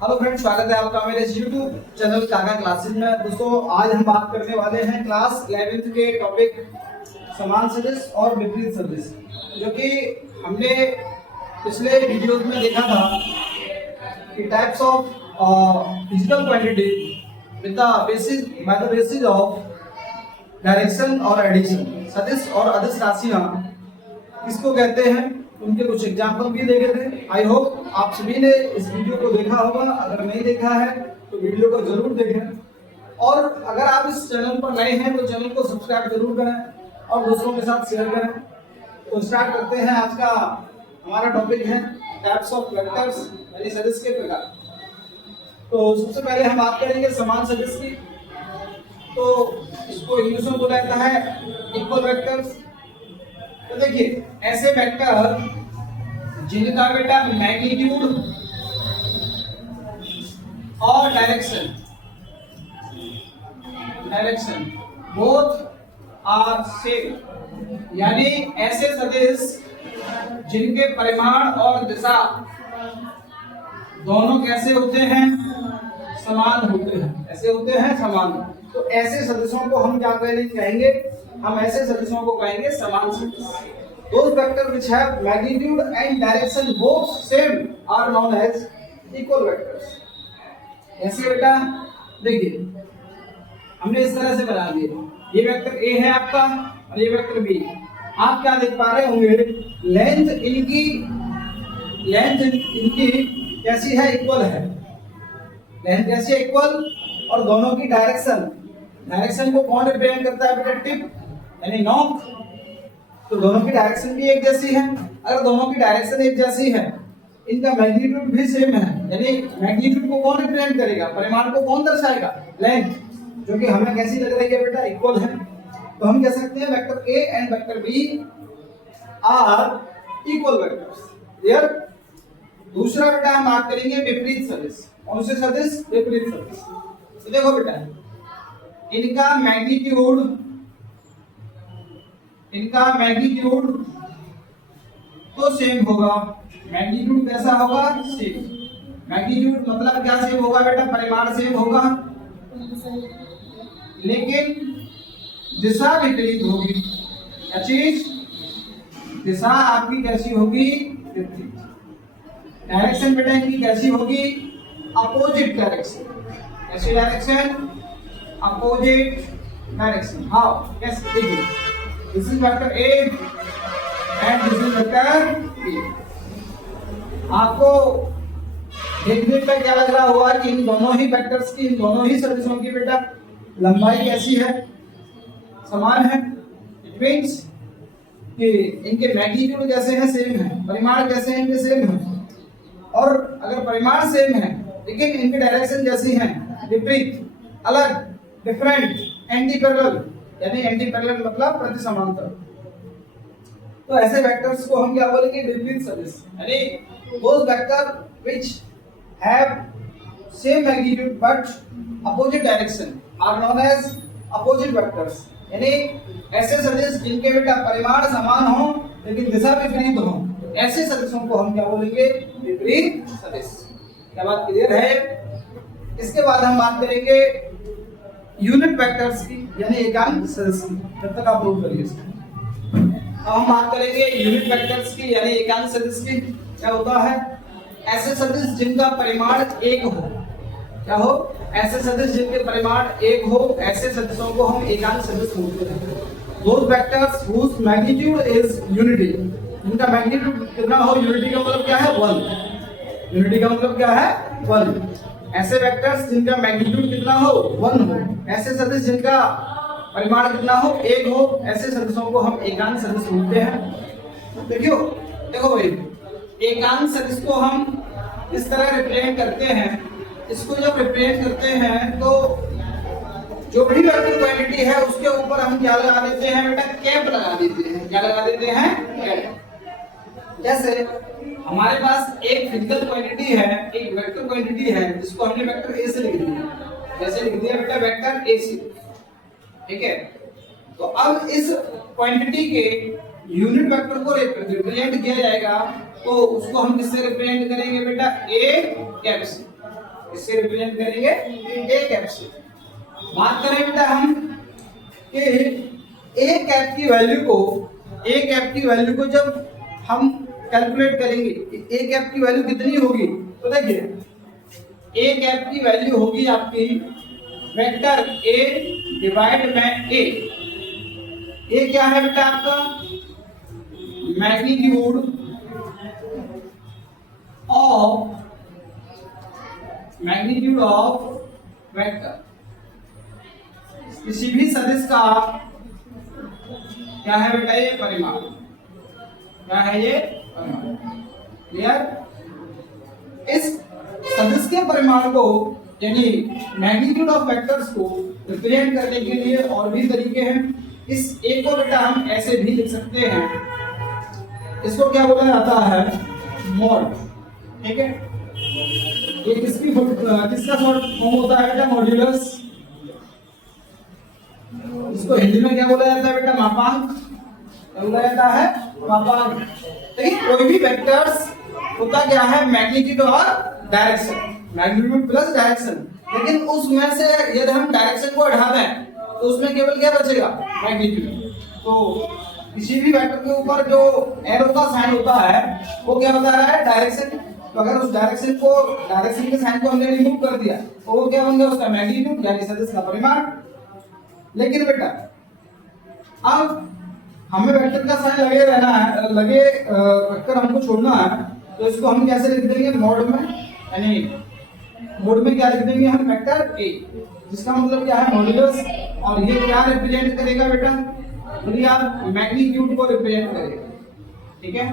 Hello friends, स्वागत है आपका मेरे YouTube चैनल काका क्लासेस में। दोस्तों, आज हम बात करने वाले हैं क्लास 11th के टॉपिक समान सदिश और विपरीत सदिश, जो कि हमने पिछले वीडियोस में देखा था कि types of physical quantity with the basis of direction और एडिशन। सदिश और अदिश राशियां किसको कहते हैं, उनके कुछ एग्जाम्पल भी देखे थे। आई होप आप सभी ने इस वीडियो को देखा होगा। अगर नहीं देखा है तो वीडियो को जरूर देखें, और अगर आप इस चैनल पर नए हैं तो चैनल को सब्सक्राइब जरूर करें और दोस्तों के साथ शेयर करें। तो स्टार्ट करते हैं। आज का हमारा टॉपिक है टाइप्स ऑफ वेक्टर्स, यानी सदिश के प्रकार। तो सबसे पहले हम बात करेंगे समान सदिश की। तो इसको इंग्लिश में बोला जाता है इक्वल वेक्टर्स। तो देखिए, ऐसे वेक्टर जिनका बेटा मैग्नीट्यूड और डायरेक्शन बोथ आर सेम, यानी ऐसे सदिश जिनके परिमाण और दिशा दोनों कैसे होते हैं, समान होते हैं। ऐसे होते हैं समान। तो ऐसे सदिशों को हम क्या कहेंगे? हम ऐसे सदिशों को कहेंगे समान सदिश। Those vectors which have magnitude and direction both same are known as equal vectors. ऐसे बेटा देखिए, हमने इस तरह से बना दिया। ये वेक्टर A है आपका और ये वेक्टर B। आप क्या देख पा रहे होंगे? लेंथ इनकी कैसी है? इक्वल है। लेंथ कैसी है? इक्वल। और दोनों की डायरेक्शन को कौन रिप्रेजेंट करता है बेटा? टिप यानी नॉक। तो दोनों की डायरेक्शन भी एक जैसी है। अगर दोनों की डायरेक्शन एक जैसी है, इनका मैग्नीट्यूड भी सेम है, यानी मैग्नीट्यूड को कौन रिप्रेजेंट करेगा? परिमाण को कौन दर्शाएगा? लेंथ, जो कि हमें कैसी लग रही है बेटा? इक्वल है। तो हम कह सकते हैं vector A and vector B are equal vectors. Clear? दूसरा बेटा हम बात करेंगे विपरीत सदिश। कौन से सदिश? विपरीत सदिश। तो देखो बेटा, इनका मैग्नीट्यूड तो सेम होगा। मैग्नीट्यूड कैसा होगा? सेम। मैग्नीट्यूड मतलब क्या सेम होगा बेटा? परिमाण सेम होगा, लेकिन दिशा विपरीत होगी। क्या चीज? दिशा आपकी कैसी होगी? विपरीत। डायरेक्शन बेटा इनकी कैसी होगी? Opposite direction. कैसी direction? Opposite direction. How? Yes, देखिए, this is vector A and this is vector B। आपको देखने पर क्या लग रहा होगा कि इन दोनों ही वेक्टर्स की, इन दोनों ही सदिशों की बेटा लंबाई कैसी है? समान है। इट मींस कि इनके मैग्नीट्यूड कैसे हैं? सेम है। परिमाण कैसे हैं? इनके सेम है। और अगर परिमाण सेम है लेकिन इनकी डायरेक्शन जैसी है, विपरीत, अलग, डिफरेंट, एंटी पैरेलल, यानी एंटी पैरेलल मतलब प्रति समांतर, तो ऐसे वेक्टर्स को हम क्या बोलेंगे? विपरीत सदिश। यानी those vector which have same magnitude but opposite direction are known as opposite vectors। यानी ऐसे सदिश जिनके बेटा परिमाण समान हो लेकिन दिशा विपरीत हो, ऐसे सदिशों को हम क्या बोलेंगे? विपरीत सदिश। क्या बात क्लियर है? इसके बाद हम बात करेंगे यूनिट वेक्टर्स की, यानी एकांक सदिश की। जब तक आप नोट करिए। अब हम बात करेंगे यूनिट वेक्टर्स की, यानी एकांक सदिश की। क्या होता है? ऐसे सदिश जिनका परिमाण एक हो। क्या हो? ऐसे सदिश जिनके परिमाण एक हो, ऐसे सदिशों को हम एकांक सदिश बोलते हैं। Those vectors whose magnitude is unity। जिनका मैग्नीट्यूड कितना हो? यूनिटी का मतलब क्या है? 1। यूनिटी का मतलब क्या है? 1। ऐसे वेक्टर्स जिनका मैग्नीट्यूड कितना हो? 1 हो। ऐसे सदिश जिनका परिमाण कितना हो? 1 हो। ऐसे सदिशों को हम एकांक सदिश बोलते हैं। देखो भाई, एकांक सदिश को हम इस तरह रिप्रेजेंट करते हैं। इसको जब रिप्रेजेंट करते हैं तो जो भी वेक्टर क्वांटिटी है उसके ऊपर हम क्या लगा देते हैं बेटा? कैप लगा देते हैं। क्या लगा देते हैं? कैप। जैसे हमारे पास एक फिजिकल क्वांटिटी है, एक वेक्टर क्वांटिटी है, जिसको हमने वेक्टर ए से लिख दिया। जैसे लिख दिया बेटा वेक्टर ए सी। ठीक है? तो अब इस क्वांटिटी के यूनिट वेक्टर को रिप्रेजेंट किया जाएगा, तो उसको हम किससे रिप्रेजेंट करेंगे बेटा? ए कैप से। इससे रिप्रेजेंट करेंगे ए कैप से। बात करें बेटा हम कि ए कैप की वैल्यू को जब हम कैलकुलेट करेंगे, ए कैप की वैल्यू कितनी होगी, तो देखिए ए कैप की वैल्यू होगी आपकी वेक्टर ए डिवाइड में ए। ए क्या है बेटा आपका मैग्नीट्यूड ऑफ वेक्टर, किसी भी सदिश का क्या है बेटा ये परिमाण, क्या है ये परिमाण। क्लियर? इस सदिश के परिमाण को यानी मैग्नीट्यूड ऑफ वेक्टर्स को रिप्रेजेंट करने के लिए और भी तरीके हैं। इस ए को बेटा हम ऐसे भी लिख सकते हैं, इसको क्या बोला जाता है मॉड। ठीक है, ये किसका फॉर्म होता है बेटा मॉड्यूलस। इसको हिंदी में क्या बोला जाता है बेटा मापांक, क्या बोला जाता है मापांक। देखिए कोई भी वेक्टर्स होता क्या है मैग्नीट्यूड और डायरेक्शन, मैग्नीट्यूड प्लस डायरेक्शन। लेकिन उसमें से यदि हम डायरेक्शन को हटा दें तो उसमें केवल क्या बचेगा मैग्नीट्यूड। तो किसी भी वेक्टर के ऊपर जो एरो का साइन होता है वो क्या बता रहा है डायरेक्शन। तो अगर उस डायरेक्शन के साइन को हमने रिमूव कर दिया तो वो क्या बन गया उसका मैग्नीट्यूड यानी सदिश का परिमाण। लेकिन बेटा अब हमें वेक्टर का साइन लगे रहना है, वेक्टर हमको छोड़ना है, तो इसको हम कैसे लिख देंगे मॉड में, यानी मोड में क्या लिख देंगे हम वेक्टर ए, जिसका मतलब क्या है मॉड्यूलस। और ये क्या रिप्रेजेंट करेगा बेटा, यदि आप मैग्नीट्यूड को रिप्रेजेंट करेगा। ठीक है,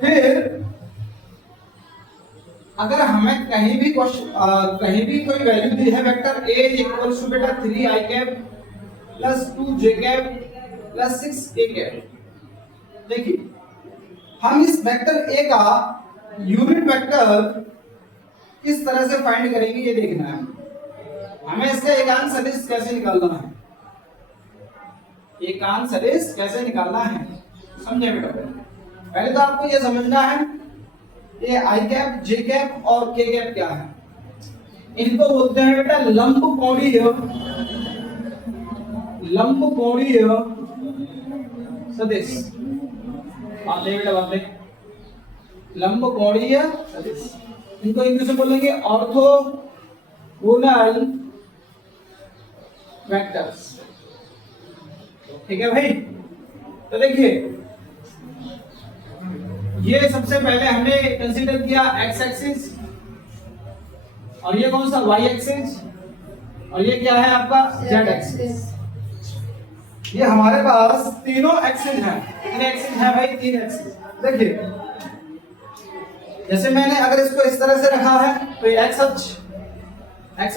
फिर अगर हमें कहीं भी कोई वैल्यू दी है वेक्टर ए इक्वल्स टू बेटा 3i cap plus 2j cap plus 6k cap. देखिए हम इस वेक्टर ए का यूनिट वेक्टर किस तरह से फाइंड करेंगे ये देखना है। हमें इसका एकांक सदिश कैसे निकालना है, एकांक सदिश कैसे निकालना है समझे बेटा। पहले तो आपको ये समझना है ये आई कैप जे कैप और के कैप क्या है। इनको बोलते हैं बेटा लंबकोणीय सदिश। आप देख बेटा बात देख, लंबकोणीय सदिश, इनको इंग्लिश में बोलेंगे ऑर्थोगोनल वेक्टर्स। ठीक है भाई, तो देखिए ये सबसे पहले हमने कंसीडर किया एक्स एक्सिस, और ये कौन सा वाई एक्सिस, और ये क्या है आपका जेड एक्सिस। ये हमारे पास तीनों एक्सिस हैं। कितने एक्सिस हैं भाई, 3 एक्सिस। देखिए जैसे मैंने अगर इसको इस तरह से रखा है तो ये एक्स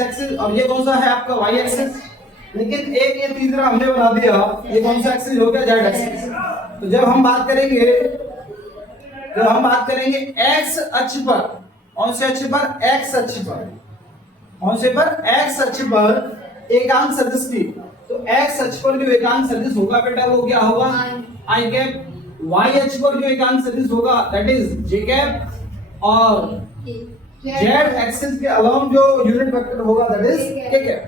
एक्सिस, और ये कौन सा है आपका वाई एक्सिस। लेकिन एक ये तीसरा हमने बना दिया, ये कौन सा एक्सिस हो गया जेड एक्सिस। तो जब हम बात करेंगे एक्स अक्ष पर, कौन से अक्ष पर, एक्स अक्ष पर, कौन से पर, एक्स अक्ष पर एकांक सदिश की, तो एक्स अक्ष पर जो एकांक सदिश होगा बेटा वो क्या होगा आई कैप। वाई अक्ष पर जो एकांक सदिश होगा दैट इज जे कैप, और जेड एक्सिस के अलोंग जो यूनिट वेक्टर होगा दैट इज के कैप।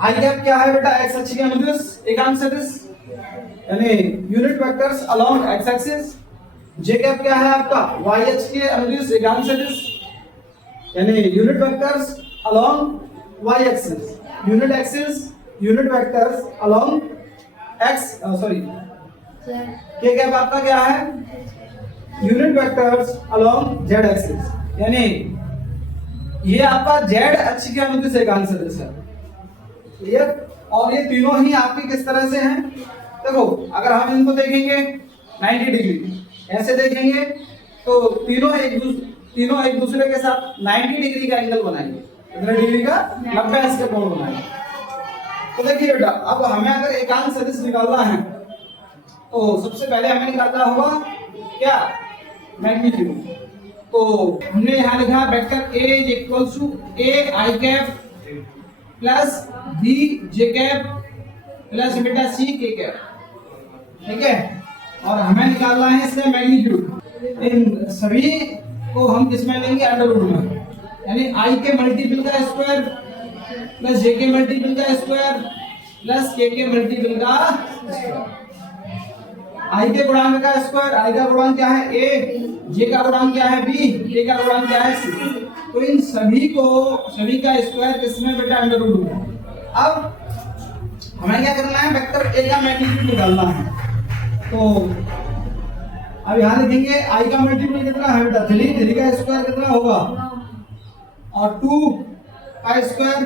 आई कैप क्या है बेटा, एक्स अक्ष के अनुदिश एकांक सदिश यानी unit vectors along X axis. J cap क्या है आपका, वाई अक्ष के अनुदिश एकांक सदिश यानी unit vectors along Y axis. Unit vectors along K cap आपका क्या है, unit vectors along Z axis यानी ये आपका जेड अक्ष के अनुदिश एकांक सदिश है। क्लियर? और ये तीनों ही आपके किस तरह से हैं, देखो अगर हम इनको देखेंगे 90 डिग्री ऐसे देखेंगे तो तीनों एक दूसरे के साथ 90 डिग्री का एंगल बनाएंगे। कितने डिग्री का, 90 का कोण बनाएंगे। तो देखिए बेटा अब हमें अगर एकांक सदिश निकालना है तो सबसे पहले हमें निकालना होगा क्या, मैग्नीट्यूड। तो हमने यहाँ लिखा vector A equals to A I cap plus B J cap plus बेटा सी के कैप। ठीक है, और हमें निकालना है इसका मैग्नीट्यूड। इन सभी को हम किसमें लेंगे, अंडर रूट में। यानी आई के मल्टीपल का स्क्वायर प्लस जे के मल्टीपल का स्क्वायर प्लस के मल्टीपल का स्क्वायर। आई के गुणांक का स्क्वायर, आई का गुणांक क्या है ए, जे का गुणांक क्या है बी, के का गुणांक क्या है सी। तो इन सभी का स्क्वायर किसमें बेटा अंडर रूट में। अब हमें क्या करना है, वेक्टर ए का मैग्नीट्यूड निकालना है। तो अब यहाँ लिखेंगे आई का मल्टीपल कितना है बेटा 3, 3 का स्क्वायर कितना होगा और 2 का स्क्वायर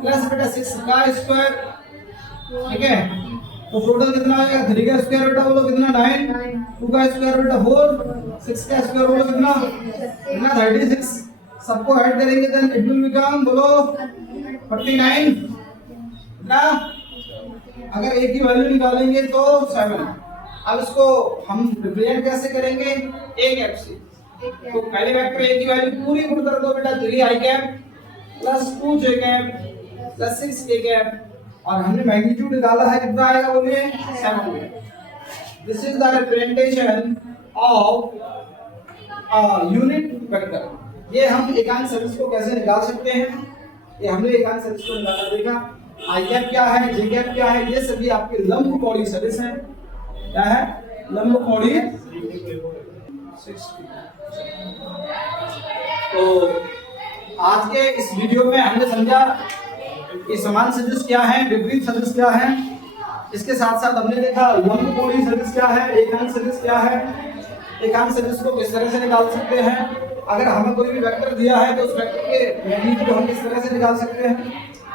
प्लस बेटा 6 का स्क्वायर, ठीक है। तो टोटल कितना आएगा 3 का स्क्वायर बेटा बोलो कितना 9, 2 का स्क्वायर बेटा 4, 6 का स्क्वायर बोलो कितना 36। सबको ऐड करेंगे देन इट विल बिकम बोलो 49 ना। अगर ए की वैल्यू निकालेंगे तो 7। अब इसको हम रिप्रेजेंट कैसे करेंगे, ए कैप से। तो पहले वेक्टर ए की वैल्यू पूरी पुट कर दो बेटा 3 आई कैप प्लस 2 जे कैप प्लस 6 के कैप, और हमने मैग्नीट्यूड निकाला है कितना आएगा बोलिए 7। This is the representation of unit vector. ये हम एकांक सदिश को कैसे निकाल सकते हैं, ये हमने एकांक सदिश को निकाला देखा। आई कैप क्या है, जे कैप क्या है, ये सभी आपके लंब कोणीय सदिश हैं। क्या है, लंब कोणीय। तो आज के इस वीडियो में हमने समझा कि समान सदिश क्या है, विपरीत सदिश क्या है। इसके साथ साथ हमने देखा लंब कोणीय सदिश क्या है, एकांक सदिश क्या है, एकांक सदिश को किस तरह से निकाल सकते हैं। अगर हमें कोई भी वेक्टर दिया है तो उस वेक्टर के मैग्नीट्यूड हम किस तरह से निकाल सकते हैं।